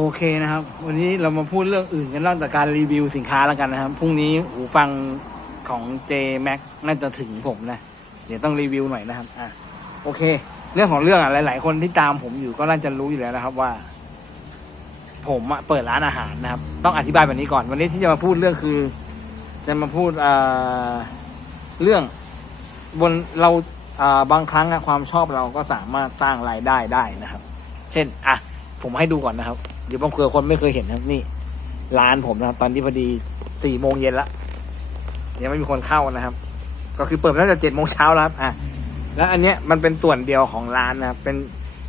โอเคนะครับ วันนี้เรามาพูดเรื่องอื่นกันนอกจากการรีวิวสินค้าแล้วกันนะครับ พรุ่งนี้หูฟังของ J Max น่าจะถึงผมนะ เดี๋ยวต้องรีวิวหน่อยนะครับ อะ โอเค เรื่องของเรื่องอะหลาย ๆ คนที่ตามผมอยู่ก็น่าจะรู้อยู่แล้วนะครับว่า ผมอะเปิดร้านอาหารนะครับ ต้องอธิบายแบบนี้ก่อน วันนี้ที่จะมาพูดเรื่องคือ จะมาพูดเอ่อเรื่องบนเราอ่าบางครั้งอะความชอบเราก็สามารถสร้างรายได้ได้นะครับ เช่น อะ ผมให้ดูก่อนนะครับเดี๋ยวบางเผื่อคนไม่เคยเห็นนะครับนี่ ร้านผมนะครับ ตอนที่พอดีสี่โมงเย็นละยังไม่มีคนเข้านะครับ ก็คือเปิดตั้งแต่เจ็ดโมงเช้าแล้วครับอะแล้วอันเนี้ยมันเป็นส่วนเดียวของร้านนะครับเป็น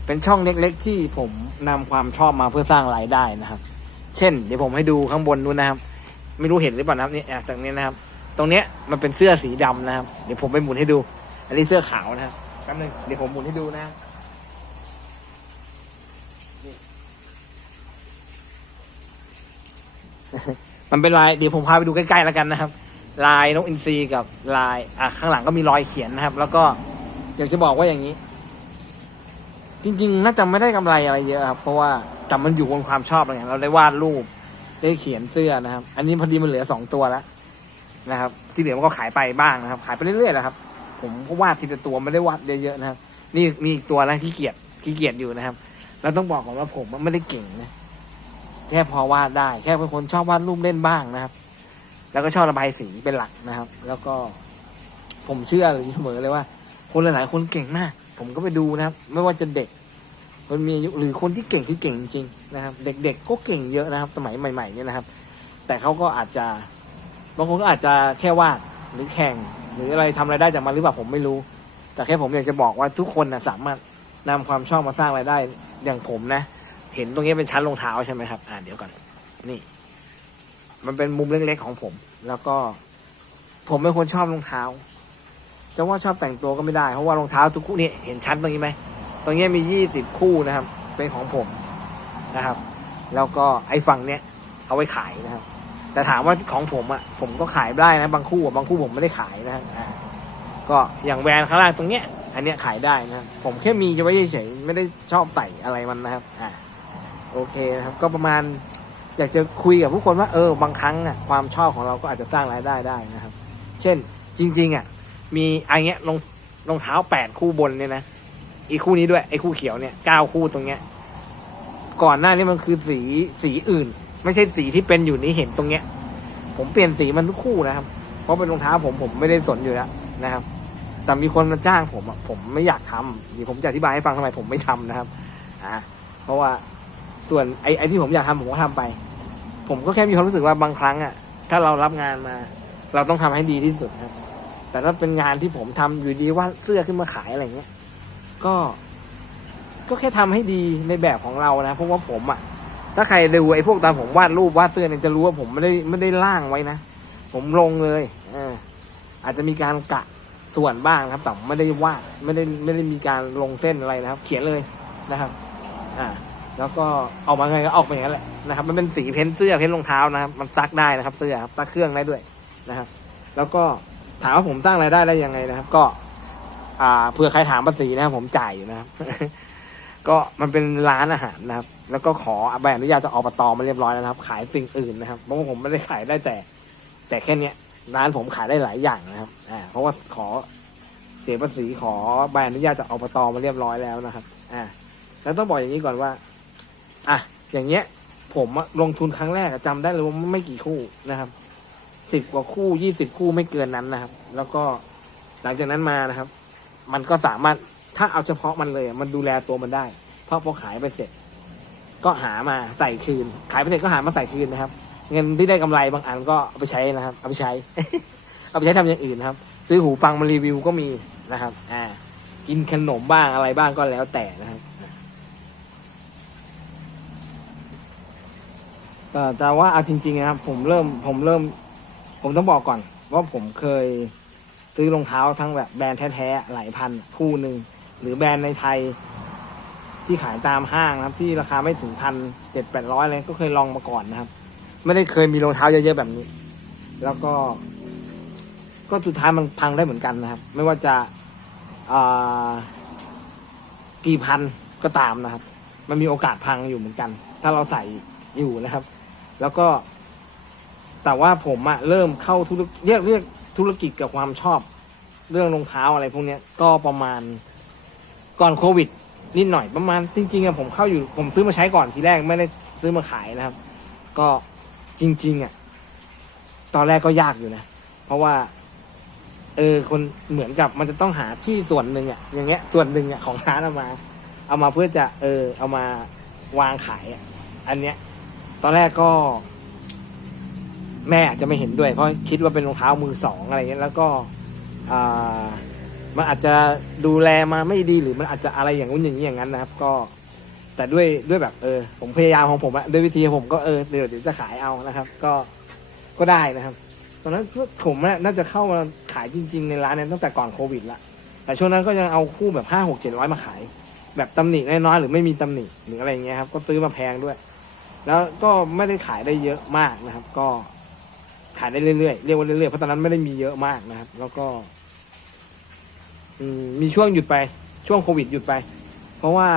เป็นช่องเล็กๆ ที่ผมนำความชอบมาเพื่อสร้างรายได้นะครับ เช่น เดี๋ยวผมให้ดูข้างบนนู้นนะครับ ไม่รู้เห็นหรือเปล่านะครับนี่จากนี้นะครับ ตรงเนี้ยมันเป็นเสื้อสีดำนะครับ เดี๋ยวผมไปหมุนให้ดู อันนี้เสื้อขาวนะครับแป๊บนึงเดี๋ยวผมหมุนให้ดูนะครับ มันเป็นลายเดี๋ยวผมพาไปดูใกล้ๆแล้วกันนะครับ ลายนกอินทรีกับลายอะข้างหลังก็มีรอยเขียนนะครับ แล้วก็อยากจะบอกว่าอย่างนี้ จริง ๆ น่าจะไม่ได้กำไรอะไรเยอะครับ เพราะว่าแต่มันอยู่บนความชอบอะไรอย่างเงี้ยเราได้วาดรูปได้เขียนเสื้อนะครับ อันนี้พอดีมันเหลือสองตัวแล้วนะครับ ที่เหลือมันก็ขายไปบ้างนะครับ ขายไปเรื่อยๆแหละครับ ผมก็วาดทีละตัวไม่ได้วาดเยอะๆนะครับ นี่มีอีกตัวนะขี้เกียจขี้เกียจอยู่นะครับแล้วต้องบอกก่อนว่าผมไม่ได้เก่งนะ แค่พอวาดได้ แค่เป็นคนชอบวาดรูปเล่นบ้างนะครับ แล้วก็ชอบระบายสีเป็นหลักนะครับ แล้วก็ผมเชื่อเลยเสมอเลยว่า คนหลายๆคนเก่งมาก ผมก็ไปดูนะครับ ไม่ว่าจะเด็กคนมีอายุหรือคนที่เก่งที่เก่งจริงๆนะครับ เด็กๆก็เก่งเยอะนะครับ สมัยใหม่ ๆ เนี่ยนะครับ แต่เขาก็อาจจะบางคนก็อาจจะแค่วาดหรือแข่ง หรืออะไรทำอะไรายได้จากมันหรือเปล่าผมไม่รู้ แต่แค่ผมอยากจะบอกว่าทุกคนนะสามารถนำความชอบมาสร้างรายได้อย่างผมนะ เห็นตรงนี้เป็นชั้นรองเท้าใช่ไหมครับอ่าเดี๋ยวก่อน นี่ มันเป็นมุมเล็กๆของผม แล้วก็ ผมเป็นคนชอบรองเท้าจะว่าชอบแต่งตัวก็ไม่ได้ เพราะว่ารองเท้าทุกคู่นี่เห็นชั้นตรงนี้ไหมตรงนี้มียี่สิบคู่นะครับ เป็นของผมนะครับ แล้วก็ไอ้ฝั่งเนี้ยเอาไว้ขายนะครับ แต่ถามว่าของผมอะ ผมก็ขายได้นะ บางคู่อะบางคู่ผมไม่ได้ขายนะครับอ่าก็อย่างแวนข้างล่างตรงเนี้ย อันเนี้ยขายได้นะครับผมแค่มีจะไว้เฉยๆไม่ได้ชอบใส่อะไรมันนะครับ อ่า โอเคนะครับ ก็ประมาณ อยากจะคุยกับผู้คนว่าเออบางครั้งอะความชอบของเราก็อาจจะสร้างรายได้ได้นะครับ เช่นจริง ๆอะมีไอเงี้ยรองรองเท้าแปดคู่บนเนี่ยนะอีกคู่นี้ด้วยไอ้คู่เขียวเนี่ยเก้าคู่ตรงเนี้ย ก่อนหน้านี้มันคือสีสีอื่น ไม่ใช่สีที่เป็นอยู่นี้เห็นตรงเนี้ย ผมเปลี่ยนสีมันทุกคู่นะครับ เพราะเป็นรองเท้าผมผมไม่ได้สนอยู่แล้วนะครับ แต่มีคนมาจ้างผมอะผมไม่อยากทำเดี๋ยวผมจะอธิบายให้ฟังทำไมผมไม่ทำนะครับ อ่าเพราะว่า ส่วนไอ้ไอ้ที่ผมอยากทำผมก็ทำไป ผมก็แค่มีความรู้สึกว่าบางครั้งอะ ถ้าเรารับงานมา เราต้องทำให้ดีที่สุดครับแต่ถ้าเป็นงานที่ผมทำอยู่ดีว่าเสื้อขึ้นมาขายอะไรเงี้ย ก็ ก็แค่ทำให้ดีในแบบของเรานะเพราะว่าผมอะ ถ้าใครดูไอ้พวกตอนผมวาดรูปวาดเสื้อเนี่ยจะรู้ว่าผมไม่ได้ไม่ได้ล่างไว้นะผมลงเลยเอออาจจะมีการกะส่วนบ้างครับแต่ไม่ได้วาดไม่ได้ไม่ได้มีการลงเส้นอะไรนะครับ เขียนเลยนะครับ อ่า แล้วก็ออกมาไงก็ออกมาอย่างนั้นแหละนะครับ มันเป็นสีเพ้นเสื้อเพ้นรองเท้านะครับ มันซักได้นะครับ เสื้อครับซักเครื่องได้ด้วยนะครับ แล้วก็ถามว่าผมสร้างรายได้ได้ยังไงนะครับ ก็ อ่าเผื่อใครถามภาษีนะครับ ผมจ่ายอยู่นะครับ ก็มันเป็นร้านอาหารนะครับ แล้วก็ขอใบอนุญาตจากอบตมาเรียบร้อยแล้วนะครับ ขายสิ่งอื่นนะครับเพราะว่าผมไม่ได้ขายได้แต่ แต่แค่เนี้ยร้านผมขายได้หลายอย่างนะครับอ่าเพราะว่าขอเสียภาษีขอใบอนุญาตจากอบตมาเรียบร้อยแล้วนะครับ อ่า แล้วต้องบอกอย่างนี้ก่อนว่า อะอย่างเงี้ย ผมลงทุนครั้งแรกอะจำได้เลยว่าไม่กี่คู่นะครับสิบกว่าคู่ยี่สิบคู่ไม่เกินนั้นนะครับ แล้วก็หลังจากนั้นมานะครับ มันก็สามารถถ้าเอาเฉพาะมันเลย มันดูแลตัวมันได้ เพราะพอขายไปเสร็จ ก็หามาใส่คืน ขายไปเสร็จก็หามาใส่คืนนะครับ เงินที่ได้กำไรบางอันก็เอาไปใช้นะครับ เอาไปใช้ เอาไปใช้ทำอย่างอื่นนะครับ ซื้อหูฟังมารีวิวก็มีนะครับ อ่า กินขนมบ้างอะไรบ้างก็แล้วแต่นะครับ แต่แต่ว่าเอาจริงๆนะครับ ผมเริ่มผมเริ่ม ผมต้องบอกก่อน ว่าผมเคยซื้อรองเท้าทั้งแบบแบรนด์แท้ๆหลายพันคู่หนึ่งหรือแบรนด์ในไทยที่ขายตามห้างนะครับ ที่ราคาไม่ถึงพันเจ็ดแปดร้อยเลยก็เคยลองมาก่อนนะครับ ไม่ได้เคยมีรองเท้าเยอะๆแบบนี้ แล้วก็ ก็สุดท้ายมันพังได้เหมือนกันนะครับ ไม่ว่าจะกี่พันก็ตามนะครับ มันมีโอกาสพังอยู่เหมือนกัน ถ้าเราใส่อยู่นะครับ แล้วก็ แต่ว่าผมอะเริ่มเข้าธุรกิจเรียกเรียกธุรกิจกับความชอบ เรื่องรองเท้าอะไรพวกเนี้ย ก็ประมาณก่อนโควิด นิดหน่อยประมาณ จริงๆอะผมเข้าอยู่ผมซื้อมาใช้ก่อนทีแรกไม่ได้ซื้อมาขายนะครับ ก็จริง ๆอะตอนแรกก็ยากอยู่นะ เพราะว่า เออ คนเหมือนกับมันจะต้องหาที่ส่วนหนึ่งอะอย่างเงี้ย ส่วนหนึ่งอะของร้านเอามา เอามาเพื่อจะ เออ เอามาวางขายอะอันเนี้ย ตอนแรกก็ แม่อาจจะไม่เห็นด้วย เพราะคิดว่าเป็นรองเท้ามือสองอะไรเงี้ยแล้วก็มันอาจจะดูแลมาไม่ดีหรือมันอาจจะอะไรอย่างนู้นอย่างนี้อย่างนั้นนะครับ ก็ แต่ด้วยด้วยแบบเออ ผมพยายามของผมอะด้วยวิธีผมก็เออเดี๋ยวเดี๋ยวจะขายเอานะครับ ก็ก็ได้นะครับตอนนั้นผมน่าจะเข้ามาขายจริง ๆ ในร้านนั้นตั้งแต่ก่อนโควิดละแต่ช่วงนั้นก็ยังเอาคู่แบบห้าหกเจ็ดร้อยมาขาย แบบตำหนิน้อยๆหรือไม่มีตำหนิหรืออะไรเงี้ยครับ ก็ซื้อมาแพงด้วย แล้วก็ไม่ได้ขายได้เยอะมากนะครับ ก็ขายได้เรื่อยๆเรียกว่าเรื่อยๆเพราะตอนนั้นไม่ได้มีเยอะมากนะครับ แล้วก็มมีช่วงหยุดไปช่วงโควิดหยุดไป เพราะว่า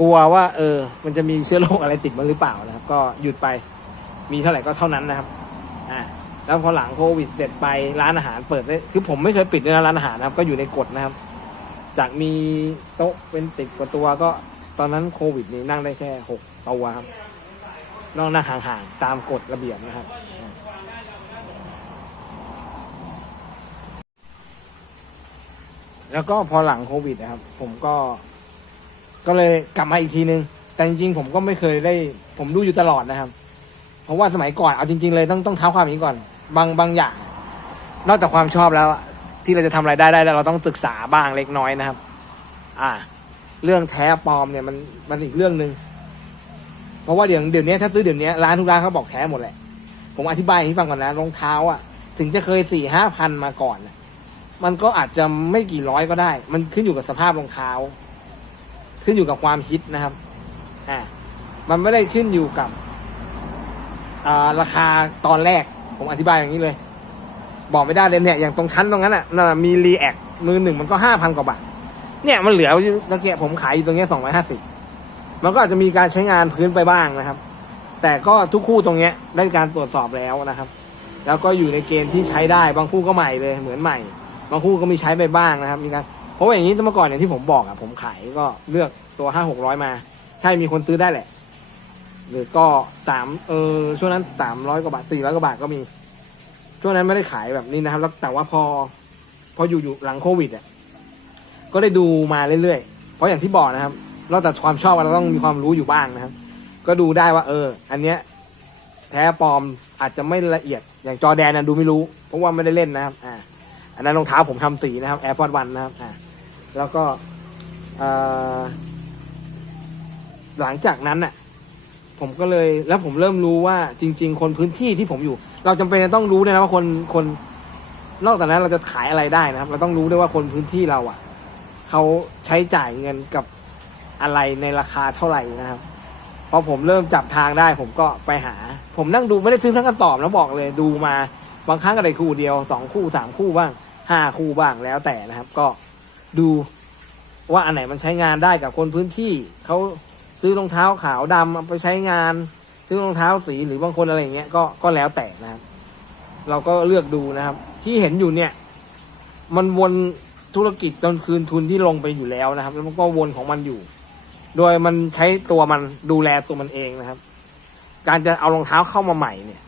กลัวว่า เออ มันจะมีเชื้อโรคอะไรติดมาหรือเปล่านะครับ ก็หยุดไปมีเท่าไหร่ก็เท่านั้นนะครับอ่าแล้วพอหลังโควิดเสร็จไปร้านอาหารเปิดได้คือผมไม่เคยปิดเลยนะร้านอาหารนะครับ ก็อยู่ในกฎนะครับ จากมีโต๊ะเป็นติดกว่าตัวก็ตอนนั้นโควิดนี่นั่งได้แค่หก ตัวครับ นอกนั่งห่างๆ ตามกฎระเบียบนะครับ แล้วก็พอหลังโควิดนะครับ ผมก็ ก็เลยกลับมาอีกทีนึง แต่จริงๆ ผมก็ไม่เคยได้ ผมดูอยู่ตลอดนะครับ เพราะว่าสมัยก่อนเอาจริง ๆ เลยต้องต้องเท้าความนี้ก่อน บางบางอย่าง นอกจากความชอบแล้ว ที่เราจะทำอะไรได้ได้เราต้องศึกษาบ้างเล็กน้อยนะครับ อ่า เรื่องแท้ปลอมเนี่ยมันมันอีกเรื่องหนึ่ง เพราะว่าเดี๋ยวเดี๋ยวนี้ถ้าซื้อเดี๋ยวนี้ร้านทุกร้านเขาบอกแท้หมดแหละ ผมอธิบายให้ฟังก่อนนะรองเท้าอะ ถึงจะเคยสี่ห้าพันมาก่อนมันก็อาจจะไม่กี่ร้อยก็ได้ มันขึ้นอยู่กับสภาพรองเท้า ขึ้นอยู่กับความฮิตนะครับ อ่า มันไม่ได้ขึ้นอยู่กับอ่าราคาตอนแรก ผมอธิบายอย่างนี้เลย บอกไม่ได้เลยเนี่ย อย่างตรงชั้นตรงนั้นอะมีรีแอคมือหนึ่งมันก็ห้าพันกว่าบาท เนี่ยมันเหลืออยู่ตะเกียบผมขายอยู่ตรงนี้สองร้อยห้าสิบ มันก็อาจจะมีการใช้งานพื้นไปบ้างนะครับ แต่ก็ทุกคู่ตรงเนี้ยได้การตรวจสอบแล้วนะครับ แล้วก็อยู่ในเกณฑ์ที่ใช้ได้บางคู่ก็ใหม่เลยเหมือนใหม่ บางคู่ก็มีใช้ไปบ้างนะครับมีการเพราะว่าอย่างนี้เมื่อก่อนอย่างที่ผมบอกอะผมขายก็เลือกตัวห้าหกร้อยมา ใช่มีคนซื้อได้แหละ หรือก็สามเออช่วงนั้นสามร้อยกว่าบาทสี่ร้อยกว่าบาทก็มี ช่วงนั้นไม่ได้ขายแบบนี้นะครับ แล้วแต่ว่าพอ พออยู่อยู่หลังโควิดอะก็ได้ดูมาเรื่อยๆ เพราะอย่างที่บอกนะครับ เราแต่ความชอบเราต้องมีความรู้อยู่บ้างนะครับ ก็ดูได้ว่า เออ อันเนี้ย แท้ปลอมอาจจะไม่ละเอียดอย่างจอแดนนะดูไม่รู้ เพราะว่าไม่ได้เล่นนะครับ อ่า อันนั้นรองเท้าผมทำสีนะครับ Air Force One นนะครับ อ่า แล้วก็อ่อหลังจากนั้นน่ะ ผมก็เลยแล้วผมเริ่มรู้ว่าจริง ๆ คนพื้นที่ที่ผมอยู่ เราจำเป็นจะต้องรู้ด้วยนะว่าคนคน นอกจากนั้นเราจะขายอะไรได้นะครับ เราต้องรู้ด้วยว่าคนพื้นที่เราอะเขาใช้จ่ายเงินกับ อะไรในราคาเท่าไหร่นะครับพอผมเริ่มจับทางได้ผมก็ไปหา ผมนั่งดูไม่ได้ซื้อทั้งกระสอบแล้วบอกเลยดูมาบางครั้งก็ได้คู่เดียวสองคู่สามคู่บ้างห้าคู่บ้างแล้วแต่นะครับ ก็ดูว่าอันไหนมันใช้งานได้กับคนพื้นที่เขาซื้อรองเท้าขาวดำเอาไปใช้งาน ซื้อรองเท้าสีหรือบางคนอะไรอย่างเงี้ยก็ก็แล้วแต่นะครับ เราก็เลือกดูนะครับ ที่เห็นอยู่เนี่ย มันวนธุรกิจจนคืนทุนที่ลงไปอยู่แล้วนะครับ แล้วมันก็วนของมันอยู่ โดยมันใช้ตัวมันดูแลตัวมันเองนะครับ การจะเอารองเท้าเข้ามาใหม่เนี่ย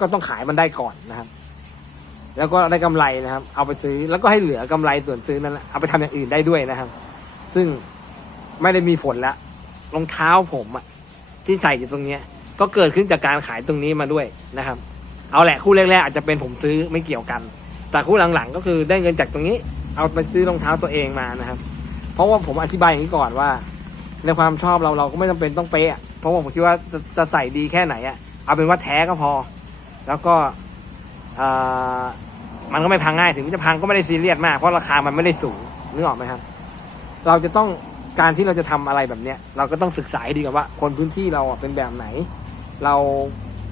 ก็ต้องขายมันได้ก่อนนะครับ แล้วก็ได้กำไรนะครับ เอาไปซื้อแล้วก็ให้เหลือกำไรส่วนซื้อนั้นน่ะเอาไปทำอย่างอื่นได้ด้วยนะครับ ซึ่งไม่ได้มีผลละรองเท้าผมอะที่ใส่อยู่ตรงเนี้ย ก็เกิดขึ้นจากการขายตรงนี้มาด้วยนะครับ เอาแหละคู่แรกๆอาจจะเป็นผมซื้อไม่เกี่ยวกัน แต่คู่หลังๆ ก็คือได้เงินจากตรงนี้ เอาไปซื้อรองเท้าตัวเองมานะครับ เพราะว่าผมอธิบายอย่างนี้ก่อนว่า ในความชอบเราเราก็ไม่จำเป็นต้องเป๊ะเพราะผมคิดว่าจะจะใส่ดีแค่ไหนอะเอาเป็นว่าแท้ก็พอ แล้วก็มันก็ไม่พังง่ายถึงจะพังก็ไม่ได้ซีเรียสมากเพราะราคามันไม่ได้สูงนึกออกไหมครับ เราจะต้องการที่เราจะทำอะไรแบบเนี้ย เราก็ต้องศึกษาดีก่อนว่า คนพื้นที่เราเป็นแบบไหน เรา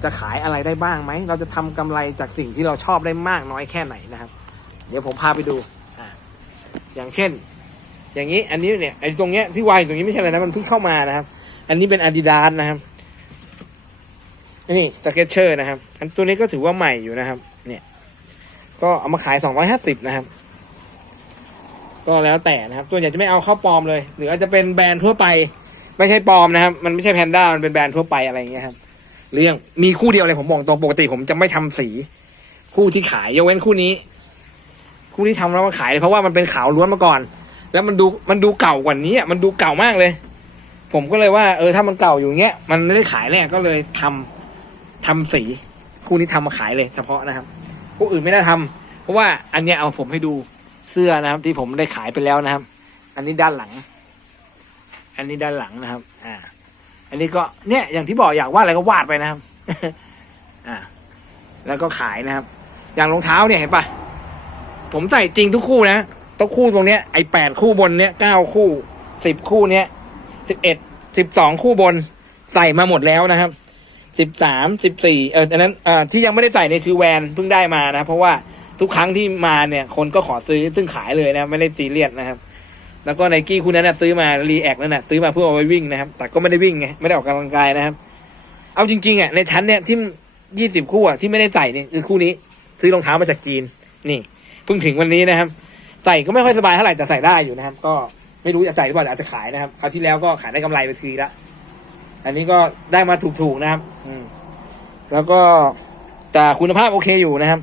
จะขายอะไรได้บ้างไหม เราจะทำกำไรจากสิ่งที่เราชอบได้มากน้อยแค่ไหนนะครับ เดี๋ยวผมพาไปดูออย่างเช่น อย่างนี้ อันนี้เนี่ยไอ้ตรงเนี้ยที่วางอยู่ตรงนี้ไม่ใช่อะไรนะมันเพิ่งเข้ามานะครับ อันนี้เป็นอาดิดาสนะครับนี่สเก็ตเชอร์นะครับ อันตัวนี้ก็ถือว่าใหม่อยู่นะครับ เนี่ย ก็เอามาขายสองร้อยห้าสิบนะครับ ก็แล้วแต่นะครับ ตัวใหญ่จะไม่เอาเข้าปลอมเลย หรืออาจจะเป็นแบรนด์ทั่วไป ไม่ใช่ปลอมนะครับ มันไม่ใช่แพนด้ามันเป็นแบรนด์ทั่วไปอะไรอย่างเงี้ยครับเรื่องมีคู่เดียวเลยผมบอกตรงปกติ ผมจะไม่ทำสี คู่ที่ขายยกเว้นคู่นี้ คู่ที่ทำแล้วมาขายเลยเพราะว่ามันเป็นขาวล้วนมาก่อน แล้วมันดูมันดูเก่ากว่านี้อะมันดูเก่ามากเลย ผมก็เลยว่าเออถ้ามันเก่าอยู่เงี้ยมันไม่ได้ขายเนี่ยก็เลยทำทำสี คู่นี้ทำมาขายเลยเฉพาะนะครับคู่อื่นไม่ได้ทำเพราะว่าอันเนี้ยเอาผมให้ดูเสื้อนะครับ ที่ผมได้ขายไปแล้วนะครับ อันนี้ด้านหลัง อันนี้ด้านหลังนะครับ อ่า อันนี้ก็เนี่ยอย่างที่บอกอยากวาดอะไรก็วาดไปนะครับ อ่า แล้วก็ขายนะครับ อย่างรองเท้าเนี่ยเห็นปะผมใส่จริงทุกคู่นะ ต้องคู่ตรงเนี้ยไอ้แปดคู่บนเนี้ยเก้าคู่สิบคู่เนี้ยสิบเอ็ดสิบสองคู่บนใส่มาหมดแล้วนะครับสิบสามสิบสี่เอออันนั้นอ่าที่ยังไม่ได้ใส่เนี่ยคือแวนเพิ่งได้มานะ เพราะว่าทุกครั้งที่มาเนี่ย คนก็ขอซื้อซึ่งขายเลยนะไม่ได้ซีเรียสนะครับ แล้วก็ไนกี้คู่นั้นนะซื้อมารีแอคนั่นนะซื้อมาเพื่อเอาไว้วิ่งนะครับ แต่ก็ไม่ได้วิ่งไงไม่ได้ออกกำลังกายนะครับ เอาจริงๆอะในชั้นเนี่ยที่ยี่สิบคู่อะที่ไม่ได้ใส่เนี่ยคือคู่นี้ ซื้อรองเท้ามาจากจีน นี่เพิ่งถึงวันนี้นะครับ ใส่ก็ไม่ค่อยสบายเท่าไหร่แต่ใส่ได้อยู่นะครับ ก็ไม่รู้จะใส่หรือเปล่าอาจจะขายนะครับคราวที่แล้วก็ขายได้กำไรไปทีละอันนี้ก็ได้มาถูกๆนะครับ อืม แล้วก็แต่คุณภาพโอเคอยู่นะครับ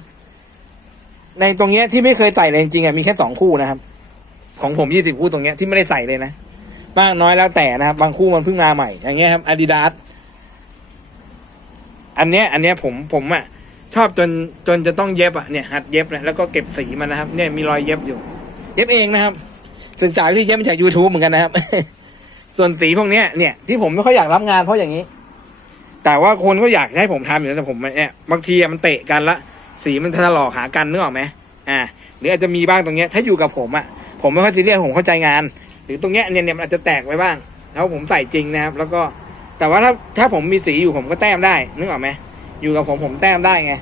ในตรงเนี้ยที่ไม่เคยใส่เลยจริงๆอะมีแค่สองคู่นะครับ ของผมยี่สิบคู่ตรงเนี้ยที่ไม่ได้ใส่เลยนะมากน้อยแล้วแต่นะครับ บางคู่มันเพิ่งมาใหม่ อย่างเงี้ยครับอาดิดาสอันเนี้ย อันเนี้ยผมผมอะชอบจนจนจะต้องเย็บอะเนี่ยหัดเย็บนะแล้วก็เก็บสีมันนะครับ เนี่ยมีรอยเย็บอยู่ เย็บเองนะครับ ศึกษาวิธีเย็บมาจาก YouTube เหมือนกันนะครับ ส่วนสีพวกเนี้ยเนี่ยที่ผมไม่ค่อยอยากรับงานเพราะอย่างนี้ แต่ว่าคนก็อยากให้ผมทำอยู่แล้วแต่ผมเนี่ยบางทีอะมันเตะกันละสีมันทะลอกหากันนึกออกไหมอ่า หรืออาจจะมีบ้างตรงเนี้ยถ้าอยู่กับผมอะผมไม่ค่อยซีเรียสผมเข้าใจงาน หรือตรงเนี้ยเนี่ยเนี่ยมันอาจจะแตกไปบ้างแล้วผมใส่จริงนะครับ แล้วก็แต่ว่าถ้าถ้าผมมีสีอยู่ผมก็แต้มได้นึกออกไหมอยู่กับผมผมแต้มได้ไง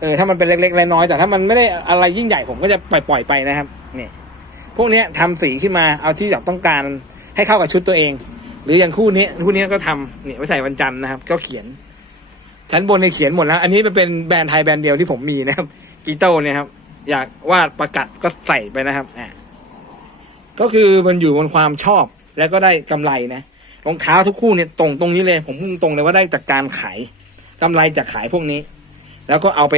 เออถ้ามันเป็นเล็กๆน้อยๆแต่ถ้ามันไม่ได้อะไรยิ่งใหญ่ผมก็จะปล่อยปล่อยๆไปนะครับเนี่ย พวกนี้ยทำสีขึ้นมาเอาที่แบบต้องการให้เข้ากับชุดตัวเอง หรืออย่างคู่นี้คู่นี้ก็ทำเนี่ยไว้ใส่วันจันทร์นะครับ ก็เขียน ชั้นบนในยเขียนหมดแล้ว อันนี้มันเป็นแบรนด์ไทยแบรนด์เดียวที่ผมมีนะครับกีโต้เนี่ยครับ อยากวาดประกัดก็ใส่ไปนะครับอ่าก็คือมันอยู่บนความชอบแล้วก็ได้กำไรนะรองเท้าทุกคู่เนี่ยตรงตรงนี้เลย ผมพูดตรงเลยว่าได้จากการขายกำไรจากขายพวกนี้ แล้วก็เอาไป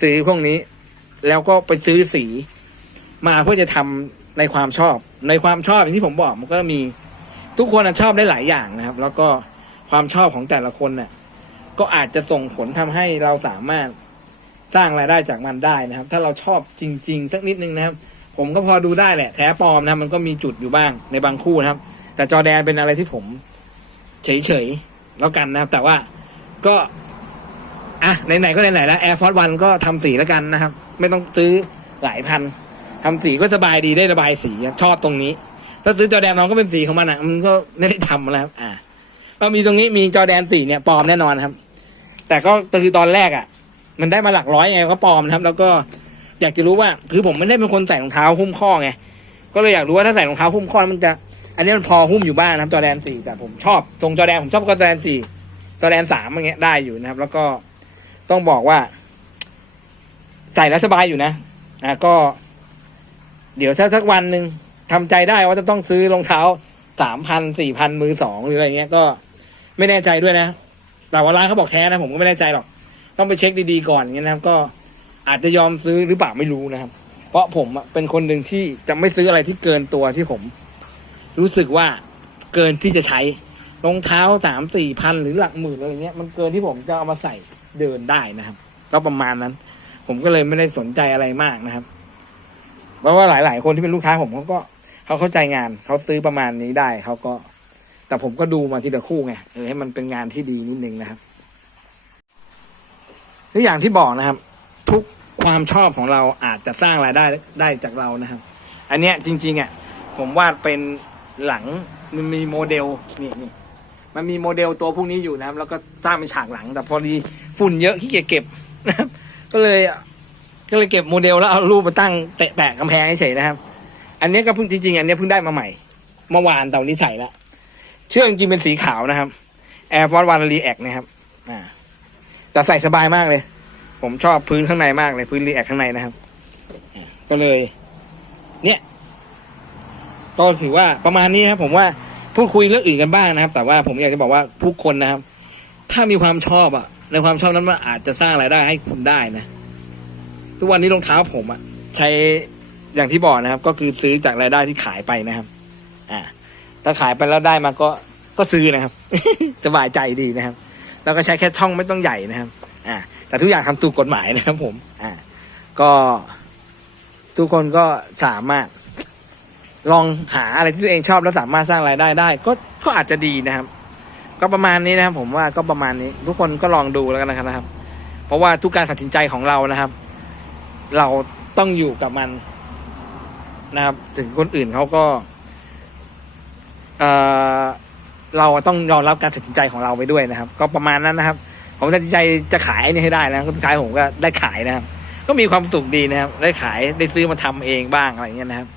ซื้อพวกนี้ แล้วก็ไปซื้อสี มาเพื่อจะทำในความชอบ ในความชอบอย่างที่ผมบอกมันก็มีทุกคนชอบได้หลายอย่างนะครับ แล้วก็ความชอบของแต่ละคนเน่ะก็อาจจะส่งผลทำให้เราสามารถสร้างรายได้จากมันได้นะครับ ถ้าเราชอบจริง ๆ สักนิดนึงนะครับ ผมก็พอดูได้แหละแท้ปลอมนะมันก็มีจุดอยู่บ้างในบางคู่นะครับ แต่จอแดนเป็นอะไรที่ผม เฉยๆแล้วกันนะครับ แต่ว่าก็อะไหนๆก็ไหนๆแล้ว Air Force One ก็ทำสีแล้วกันนะครับ ไม่ต้องซื้อหลายพัน ทำสีก็สบายดีได้ระบายสีครับชอบตรงนี้ ถ้าซื้อจอแดนน้องก็เป็นสีของมันอะมันก็ไม่ได้ทำแล้วครับอ่าก็มีตรงนี้มีจอแดนสี่เนี่ยปลอมแน่นอนครับ แต่ก็คือตอนแรกอะ่ะ มันได้มาหลักร้อยไงก็ปลอมนะครับ แล้วก็อยากจะรู้ว่า คือผมไม่ได้เป็นคนใส่รองเท้าหุ้มข้อไงก็เลยอยากรู้ว่าถ้าใส่รองเท้าหุ้มข้อแล้วมันจะ อันนี้มันพอหุ้มอยู่บ้างนะครับจอแดนสี่แต่ผมชอบตรงจอแดนผมชอบจอแดนสี่จอแดนสามอย่างเงี้ยได้อยู่นะครับ แล้วก็ต้องบอกว่า ใส่แล้วสบายอยู่นะอะก็ เดี๋ยวถ้าสักวันหนึ่งทำใจได้ว่าจะต้องซื้อรองเท้าสามพันสี่พันมือสองหรืออะไรเงี้ยก็ไม่แน่ใจด้วยนะ แต่ว่าร้านเขาบอกแท้นะผมก็ไม่แน่ใจหรอก ต้องไปเช็คดีๆก่อนเงี้ยนะครับ ก็อาจจะยอมซื้อหรือเปล่าไม่รู้นะครับ เพราะผมเป็นคนหนึ่งที่จะไม่ซื้ออะไรที่เกินตัวที่ผม รู้สึกว่าเกินที่จะใช้รองเท้าสามสี่พันหรือหลักหมื่นอะไรเงี้ยมันเกินที่ผมจะเอามาใส่เดินได้นะครับ ก็ประมาณนั้น ผมก็เลยไม่ได้สนใจอะไรมากนะครับ เพราะว่าหลาย ๆ คนที่เป็นลูกค้าผมเขาก็เขาเข้าใจงานเขาซื้อประมาณนี้ได้เขาก็ แต่ผมก็ดูมาทีละคู่ไงเออให้มันเป็นงานที่ดีนิดนึงนะครับทุกอย่างที่บอกนะครับ ทุกความชอบของเราอาจจะสร้างรายได้ได้จากเรานะครับ อันเนี้ยจริง ๆอะผมวาดเป็นหลังมันมีโมเดลนี่นี่มันมีโมเดลตัวพวกนี้อยู่นะครับ แล้วก็สร้างเป็นฉากหลัง แต่พอดีฝุ่นเยอะขี้เกียจเก็บนะครับ ก็เลย ก็เลยเก็บโมเดลแล้วเอารูปมาตั้งเตะแปะกำแพงเฉยๆนะครับ อันนี้ก็เพิ่งจริงๆ อันนี้เพิ่งได้มาใหม่ เมื่อวานแต่วันนี้ใส่แล้วเชือกจริงๆเป็นสีขาวนะครับ Air Force One React นะครับอ่าแต่ใส่สบายมากเลย ผมชอบพื้นข้างในมากเลย พื้น React ข้างในนะครับ ก็เลย เนี่ยก็ถือว่าประมาณนี้ครับผมว่าพูดคุยเรื่องอื่นกันบ้างนะครับ แต่ว่าผมอยากจะบอกว่าทุกคนนะครับ ถ้ามีความชอบอะในความชอบนั้นมันอาจจะสร้างรายได้ให้คุณได้นะ ทุกวันนี้รองเท้าผมอะใช้อย่างที่บอกนะครับ ก็คือซื้อจากรายได้ที่ขายไปนะครับ อ่า ถ้าขายไปแล้วได้มาก็ก็ซื้อนะครับสบายใจดีนะครับ แล้วก็ใช้แค่ช่องไม่ต้องใหญ่นะครับ อ่า แต่ทุกอย่างทำถูกกฎหมายนะครับ ผม อ่า ก็ทุกคนก็สามารถ ลองหาอะไรที่ตัวเองชอบแล้วสามารถสร้างรายได้ได้ ก็ก็อาจจะดีนะครับ ก็ประมาณนี้นะครับ ผมว่าก็ประมาณนี้ ทุกคนก็ลองดูแล้วกันนะครับ เพราะว่าทุกการตัดสินใจของเรานะครับ เราต้องอยู่กับมันนะครับ ถึงคนอื่นเขาก็เออเราต้องยอมรับการตัดสินใจของเราไปด้วยนะครับ ก็ประมาณนั้นนะครับ ผมตัดสินใจจะขายนี่ให้ได้นะสุดท้ายผมก็ได้ขายนะครับ ก็มีความสุขดีนะครับ ได้ขายได้ซื้อมาทำเองบ้างอะไรเงี้ยนะครับ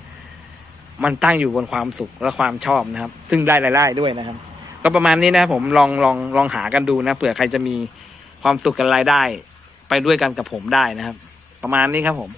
มันตั้งอยู่บนความสุขและความชอบนะครับ ซึ่งได้รายได้ด้วยนะครับ ก็ประมาณนี้นะครับผมลองลองลองหากันดูนะเผื่อใครจะมีความสุขกับรายได้ ไปด้วยกันกับผมได้นะครับ ประมาณนี้ครับผม